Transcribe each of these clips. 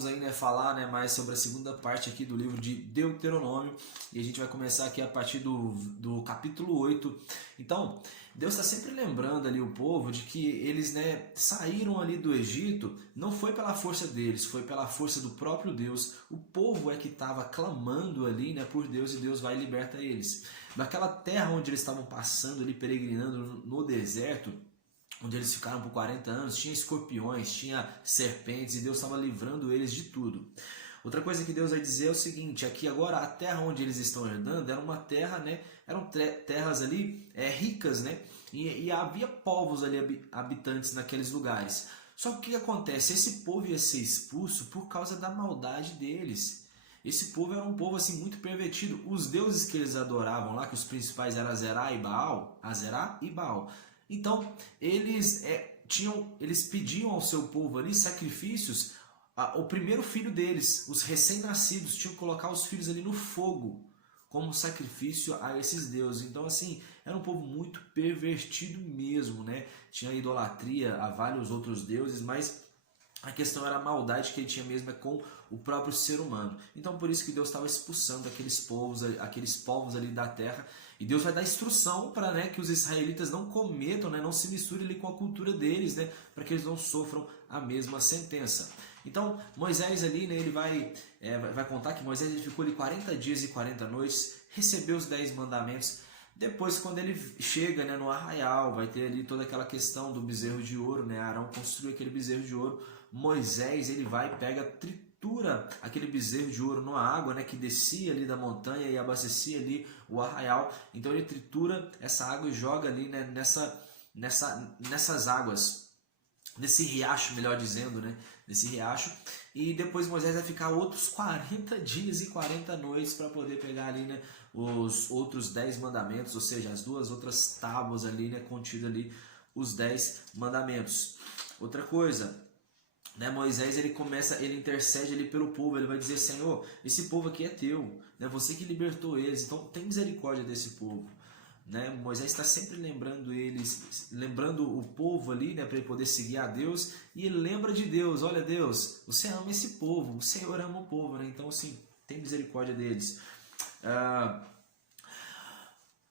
vamos aí, né, falar, né, mais sobre a segunda parte aqui do livro de Deuteronômio, e a gente vai começar aqui a partir do capítulo 8. Então, Deus está sempre lembrando ali o povo de que eles, né, saíram ali do Egito, não foi pela força deles, foi pela força do próprio Deus. O povo é que estava clamando ali, né, por Deus, e Deus vai e liberta eles. Daquela terra onde eles estavam passando ali, peregrinando no deserto, onde eles ficaram por 40 anos, tinha escorpiões, tinha serpentes, e Deus estava livrando eles de tudo. Outra coisa que Deus vai dizer é o seguinte: aqui agora a terra onde eles estão herdando era uma terra, né, eram terras ali ricas, né, e havia povos ali habitantes naqueles lugares. Só que o que acontece? Esse povo ia ser expulso por causa da maldade deles. Esse povo era um povo assim muito pervertido. Os deuses que eles adoravam lá, que os principais eram Azerá e Baal. Então, eles pediam ao seu povo ali sacrifícios. O primeiro filho deles, os recém-nascidos, tinham que colocar os filhos ali no fogo como sacrifício a esses deuses. Então, assim, era um povo muito pervertido mesmo, né? Tinha idolatria a vários outros deuses, mas a questão era a maldade que ele tinha mesmo com o próprio ser humano. Então, por isso que Deus estava expulsando aqueles povos ali da terra. E Deus vai dar instrução para, né, que os israelitas não cometam, né, não se misturem ali com a cultura deles, né, para que eles não sofram a mesma sentença. Então, Moisés ali, né, ele vai contar que Moisés ele ficou ali 40 dias e 40 noites, recebeu os 10 mandamentos. Depois, quando ele chega, né, no arraial, vai ter ali toda aquela questão do bezerro de ouro, né? Arão construiu aquele bezerro de ouro. Moisés, ele vai, pega, tritura aquele bezerro de ouro numa água, né, que descia ali da montanha e abastecia ali o arraial. Então ele tritura essa água e joga ali, né, nessas águas, nesse riacho, melhor dizendo, né, nesse riacho. E depois Moisés vai ficar outros 40 dias e 40 noites para poder pegar ali, né, os outros 10 mandamentos, ou seja, as duas outras tábuas ali, né, contido ali os 10 mandamentos. Outra coisa, né, Moisés ele intercede ali pelo povo, ele vai dizer: Senhor, esse povo aqui é teu, né, você que libertou eles, então tem misericórdia desse povo. Né? Moisés está sempre lembrando o povo ali, né, para ele poder seguir a Deus, e ele lembra de Deus: olha, Deus, você ama esse povo, o Senhor ama o povo, né? Então assim, tem misericórdia deles.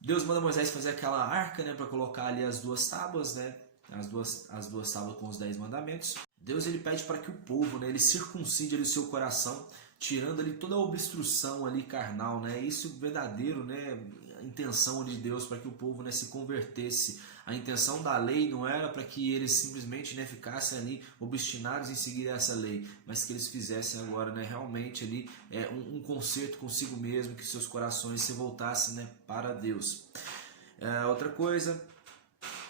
Deus manda Moisés fazer aquela arca, né, para colocar ali as duas tábuas, né, as duas tábuas com os 10 mandamentos. Deus ele pede para que o povo, né, ele circuncide ali o seu coração, tirando ali toda a obstrução ali carnal, né? Isso verdadeiro, né, a intenção de Deus para que o povo, né, se convertesse. A intenção da lei não era para que eles simplesmente, né, ficassem ali obstinados em seguir essa lei, mas que eles fizessem agora, né, realmente ali um conserto consigo mesmo, que seus corações se voltassem, né, para Deus. Outra coisa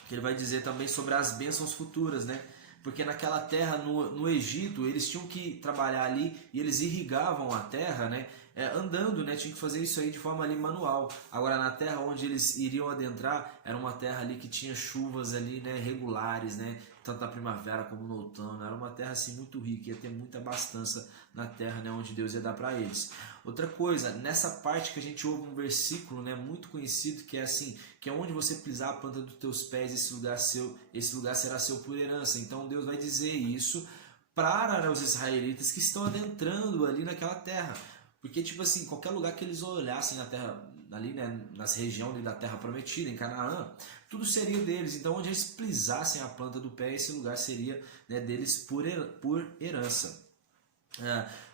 que ele vai dizer também sobre as bênçãos futuras, né? Porque naquela terra, no Egito, eles tinham que trabalhar ali e eles irrigavam a terra, né, andando, né, tinham que fazer isso aí de forma ali manual. Agora, na terra onde eles iriam adentrar, era uma terra ali que tinha chuvas ali, né, regulares, né, tanto na primavera como no outono. Era uma terra assim muito rica, ia ter muita abastança na terra, né, onde Deus ia dar para eles. Outra coisa, nessa parte que a gente ouve um versículo, né, muito conhecido, que é assim, que é onde você pisar a planta dos teus pés, esse lugar será seu por herança. Então Deus vai dizer isso para os israelitas que estão adentrando ali naquela terra. Porque, tipo assim, qualquer lugar que eles olhassem na terra, ali, né, nas regiões da terra prometida, em Canaã, tudo seria deles. Então, onde eles pisassem a planta do pé, esse lugar seria, né, deles por herança.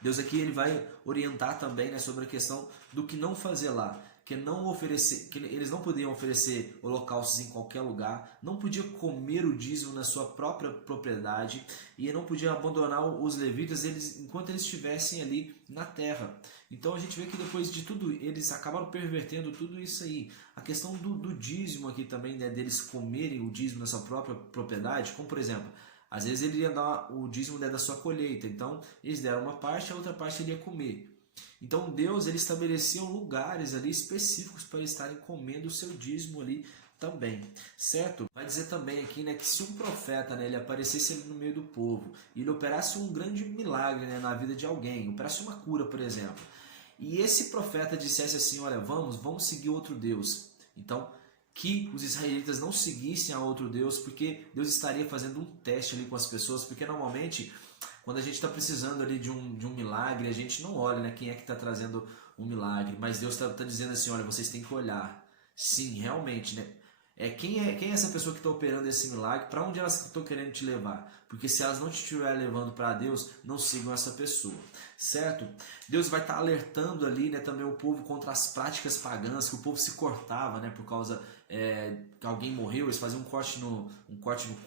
Deus aqui ele vai orientar também, né, sobre a questão do que não fazer lá. Que eles não podiam oferecer holocaustos em qualquer lugar, não podiam comer o dízimo na sua própria propriedade e não podiam abandonar os levitas enquanto eles estivessem ali na terra. Então a gente vê que depois de tudo, eles acabaram pervertendo tudo isso aí. A questão do dízimo aqui também, né, deles comerem o dízimo na sua própria propriedade, como por exemplo, às vezes ele ia dar o dízimo, né, da sua colheita, então eles deram uma parte, a outra parte ele ia comer. Então Deus ele estabeleceu lugares ali específicos para eles estarem comendo o seu dízimo ali também, certo? Vai dizer também aqui, né, que se um profeta, né, ele aparecesse ali no meio do povo e ele operasse um grande milagre, né, na vida de alguém, operasse uma cura, por exemplo, e esse profeta dissesse assim: olha, vamos seguir outro Deus. Então, que os israelitas não seguissem a outro Deus, porque Deus estaria fazendo um teste ali com as pessoas, porque normalmente Quando a gente está precisando ali de um milagre, a gente não olha, né, quem é que está trazendo um milagre, mas Deus está dizendo assim, olha, vocês têm que olhar. Sim, realmente, né? Quem é essa pessoa que está operando esse milagre? Para onde elas estão querendo te levar? Porque se elas não te estiverem levando para Deus, não sigam essa pessoa, certo? Deus vai estar alertando ali, né, também o povo contra as práticas pagãs, que o povo se cortava, né, por causa que alguém morreu, eles faziam um corte no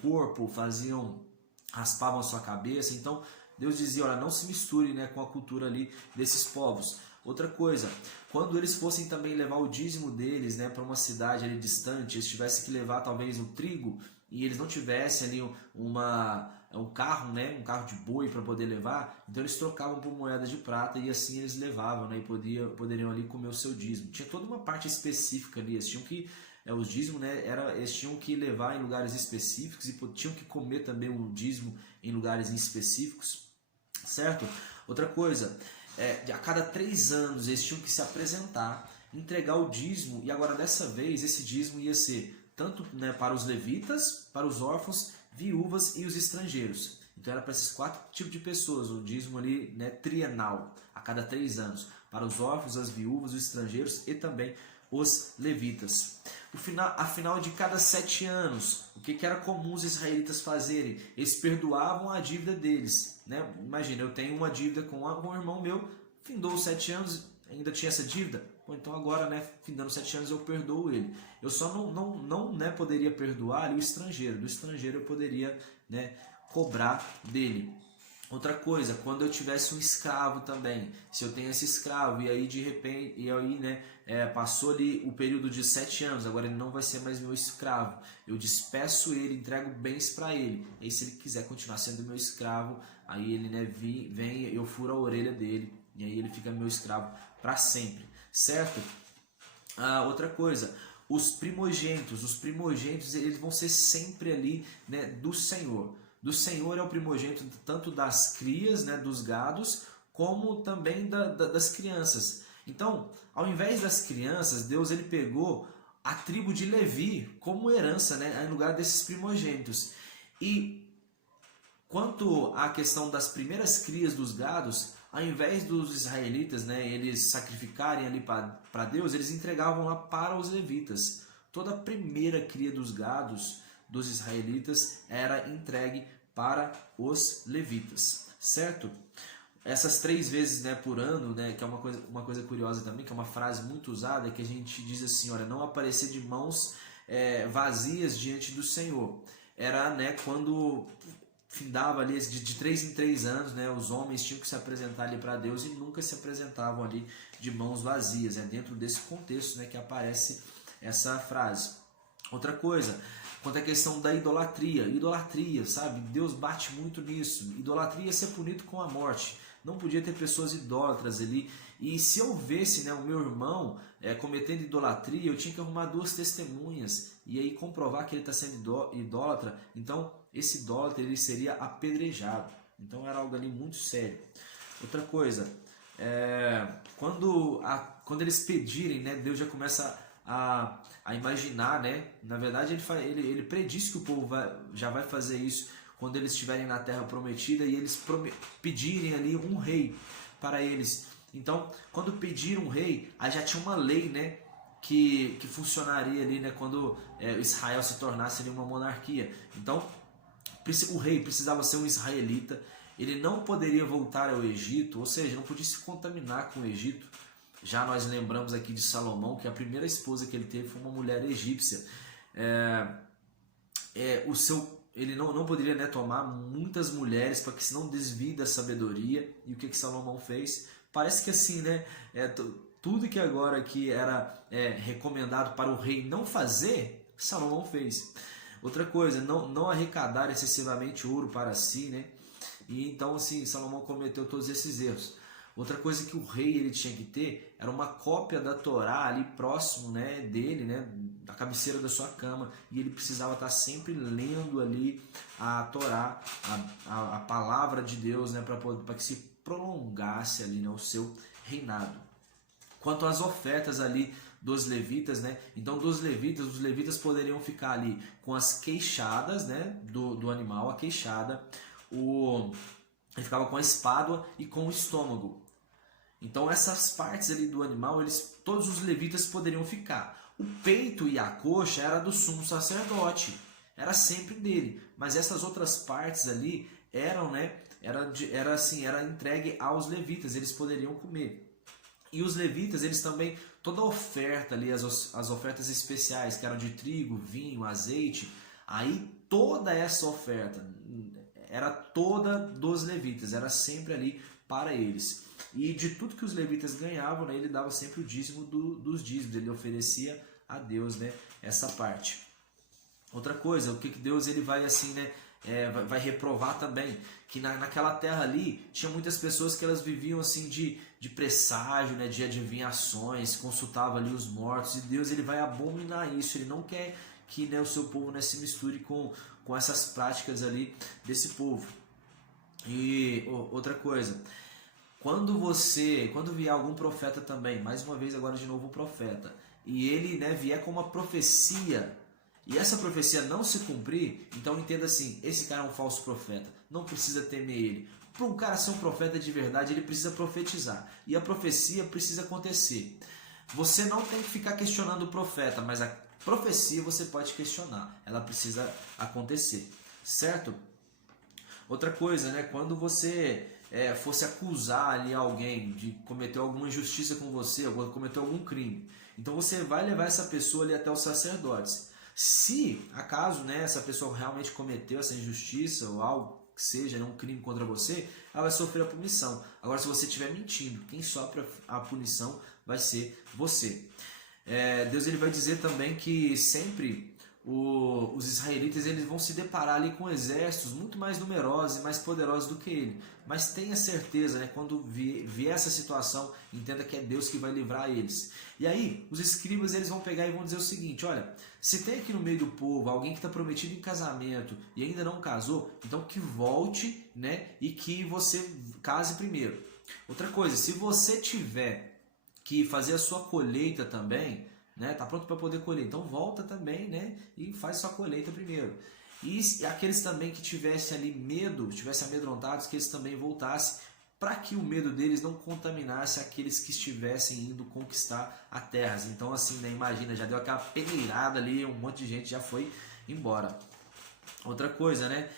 corpo, raspavam a sua cabeça. Então Deus dizia, olha, não se misture, né, com a cultura ali desses povos. Outra coisa, quando eles fossem também levar o dízimo deles, né, para uma cidade ali distante, eles tivessem que levar talvez o trigo e eles não tivessem ali um carro, né, um carro de boi para poder levar, então eles trocavam por moedas de prata e assim eles levavam, né, e poderiam ali comer o seu dízimo. Tinha toda uma parte específica ali, eles tinham que os dízimos, né, eles tinham que levar em lugares específicos e tinham que comer também o dízimo em lugares específicos, certo? Outra coisa, a cada 3 anos eles tinham que se apresentar, entregar o dízimo, e agora dessa vez esse dízimo ia ser tanto, né, para os levitas, para os órfãos, viúvas e os estrangeiros. Então era para esses 4 tipos de pessoas, o dízimo ali, né, trienal, a cada 3 anos, para os órfãos, as viúvas, os estrangeiros e também os levitas. Afinal de cada 7 anos, o que era comum os israelitas fazerem? Eles perdoavam a dívida deles, né? Imagina, eu tenho uma dívida com um irmão meu, findou os 7 anos, ainda tinha essa dívida? Bom, então agora, né, findando 7 anos, eu perdoo ele. Eu só não né, poderia perdoar ali o estrangeiro. Do estrangeiro eu poderia, né, cobrar dele. Outra coisa, quando eu tivesse um escravo também, se eu tenho esse escravo e aí de repente, né, passou ali o período de 7 anos, agora ele não vai ser mais meu escravo, eu despeço ele, entrego bens para ele, e aí se ele quiser continuar sendo meu escravo, aí ele, né, vem, eu furo a orelha dele, e aí ele fica meu escravo para sempre, certo? Outra coisa, os primogênitos eles vão ser sempre ali, né, do Senhor. Do Senhor é o primogênito tanto das crias, né, dos gados, como também das crianças. Então, ao invés das crianças, Deus ele pegou a tribo de Levi como herança, né, em lugar desses primogênitos. E quanto à questão das primeiras crias dos gados, ao invés dos israelitas, né, eles sacrificarem ali para Deus, eles entregavam lá para os levitas. Toda a primeira cria dos gados dos israelitas era entregue para os levitas, certo? Essas 3 vezes, né, por ano, né, que é uma coisa curiosa também, que é uma frase muito usada, que a gente diz assim, olha, não aparecer de mãos vazias diante do Senhor. Era, né, quando findava ali de 3 em 3 anos, né, os homens tinham que se apresentar ali para Deus e nunca se apresentavam ali de mãos vazias. É dentro desse contexto, né, que aparece essa frase. Outra coisa, quanto à questão da idolatria, sabe? Deus bate muito nisso. Idolatria é ser punido com a morte. Não podia ter pessoas idólatras ali. E se eu visse, né, o meu irmão cometendo idolatria, eu tinha que arrumar 2 testemunhas e aí comprovar que ele está sendo idólatra. Então, esse idólatra ele seria apedrejado. Então, era algo ali muito sério. Outra coisa, quando eles pedirem, né, Deus já começa a imaginar, né? Na verdade, ele prediz que o povo já vai fazer isso quando eles estiverem na terra prometida e eles pedirem ali um rei para eles. Então, quando pediram um rei, aí já tinha uma lei, né, que funcionaria ali, né, quando Israel se tornasse ali uma monarquia. Então, o rei precisava ser um israelita, ele não poderia voltar ao Egito, ou seja, não podia se contaminar com o Egito. Já nós lembramos aqui de Salomão, que a primeira esposa que ele teve foi uma mulher egípcia. Ele não poderia, né, tomar muitas mulheres para que se não desvie da sabedoria. E o que Salomão fez? Parece que assim, né, tudo que agora que era recomendado para o rei não fazer, Salomão fez. Outra coisa, não arrecadar excessivamente ouro para si, né? E então assim, Salomão cometeu todos esses erros. Outra coisa que o rei ele tinha que ter era uma cópia da Torá ali próximo, né, dele, né, da cabeceira da sua cama, e ele precisava estar sempre lendo ali a Torá, a palavra de Deus, né, para que se prolongasse ali, né, o seu reinado. Quanto às ofertas ali dos levitas, né, então os levitas poderiam ficar ali com as queixadas, né, do animal, a queixada, ele ficava com a espádua e com o estômago. Então essas partes ali do animal, todos os levitas poderiam ficar. O peito e a coxa era do sumo sacerdote, era sempre dele. Mas essas outras partes ali eram, né, era entregue aos levitas, eles poderiam comer. E os levitas, eles também, toda a oferta ali, as ofertas especiais, que eram de trigo, vinho, azeite, aí toda essa oferta era toda dos levitas, era sempre ali para eles. E de tudo que os levitas ganhavam, né, ele dava sempre o dízimo dos dízimos, ele oferecia a Deus, né, essa parte. Outra coisa, o que Deus ele vai assim, né, vai reprovar também, que naquela terra ali tinha muitas pessoas que elas viviam assim de presságio, né, de adivinhações, consultavam ali os mortos, e Deus ele vai abominar isso, ele não quer que, né, o seu povo, né, se misture com essas práticas ali desse povo. E outra coisa, quando vier algum profeta também, mais uma vez agora de novo um profeta, e ele, né, vier com uma profecia, e essa profecia não se cumprir, então entenda assim, esse cara é um falso profeta, não precisa temer ele. Para um cara ser um profeta de verdade, ele precisa profetizar, e a profecia precisa acontecer. Você não tem que ficar questionando o profeta, mas a profecia você pode questionar, ela precisa acontecer, certo? Outra coisa, né, quando você fosse acusar ali alguém de cometer alguma injustiça com você, ou cometer algum crime, então você vai levar essa pessoa ali até os sacerdotes. Se acaso, né, essa pessoa realmente cometeu essa injustiça ou algo que seja, né, um crime contra você, ela vai sofrer a punição. Agora, se você estiver mentindo, quem sofre a punição vai ser você. Deus ele vai dizer também que sempre os israelitas eles vão se deparar ali com exércitos muito mais numerosos e mais poderosos do que ele. Mas tenha certeza, né, quando vier essa situação, entenda que é Deus que vai livrar eles. E aí, os escribas eles vão pegar e vão dizer o seguinte, olha, se tem aqui no meio do povo alguém que está prometido em casamento e ainda não casou, então que volte, né, e que você case primeiro. Outra coisa, se você tiver que fazer a sua colheita também, né, tá pronto para poder colher, então volta também, né, e faz sua colheita primeiro. E aqueles também que tivessem ali medo, tivessem amedrontados, que eles também voltassem, para que o medo deles não contaminasse aqueles que estivessem indo conquistar a terra. Então assim, né, imagina, já deu aquela peneirada ali, um monte de gente já foi embora. Outra coisa, né,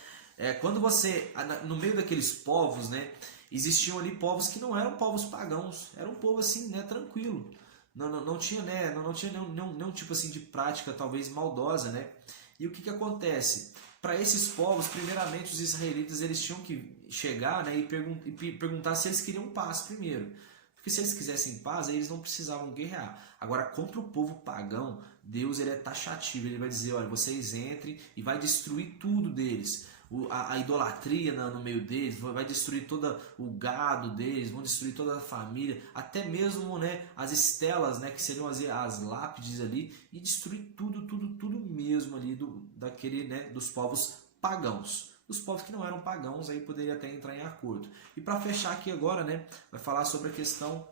quando você, no meio daqueles povos, né, existiam ali povos que não eram povos pagãos, era um povo assim, né, tranquilo. Não tinha, né, não tinha nenhum tipo assim de prática talvez maldosa, né? E o que acontece? Para esses povos, primeiramente os israelitas eles tinham que chegar, né, e perguntar se eles queriam paz primeiro. Porque se eles quisessem paz, aí eles não precisavam guerrear. Agora, contra o povo pagão, Deus ele é taxativo, ele vai dizer, olha, vocês entrem e vai destruir tudo deles. A idolatria no meio deles, vai destruir todo o gado deles, vão destruir toda a família, até mesmo, né, as estelas, né, que seriam as lápides ali, e destruir tudo mesmo ali daquele, né, dos povos pagãos. Os povos que não eram pagãos aí poderia até entrar em acordo. E para fechar aqui agora, né, vai falar sobre a questão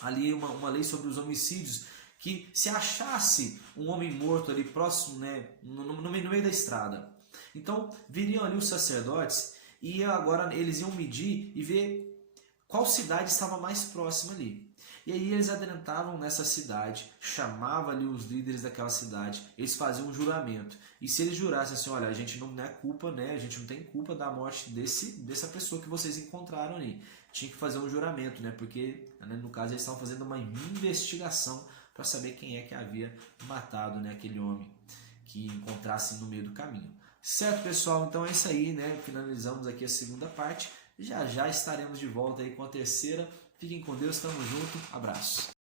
ali, uma lei sobre os homicídios, que se achasse um homem morto ali próximo, né, no meio da estrada, então viriam ali os sacerdotes e agora eles iam medir e ver qual cidade estava mais próxima ali. E aí eles adentravam nessa cidade, chamavam ali os líderes daquela cidade, eles faziam um juramento. E se eles jurassem assim, olha, a gente não é culpa, né? A gente não tem culpa da morte dessa pessoa que vocês encontraram ali. Tinha que fazer um juramento, né? Porque, né, no caso, eles estavam fazendo uma investigação para saber quem é que havia matado, né, aquele homem que encontrasse no meio do caminho. Certo, pessoal? Então é isso aí, né? Finalizamos aqui a segunda parte. Já estaremos de volta aí com a terceira. Fiquem com Deus, tamo junto, abraço.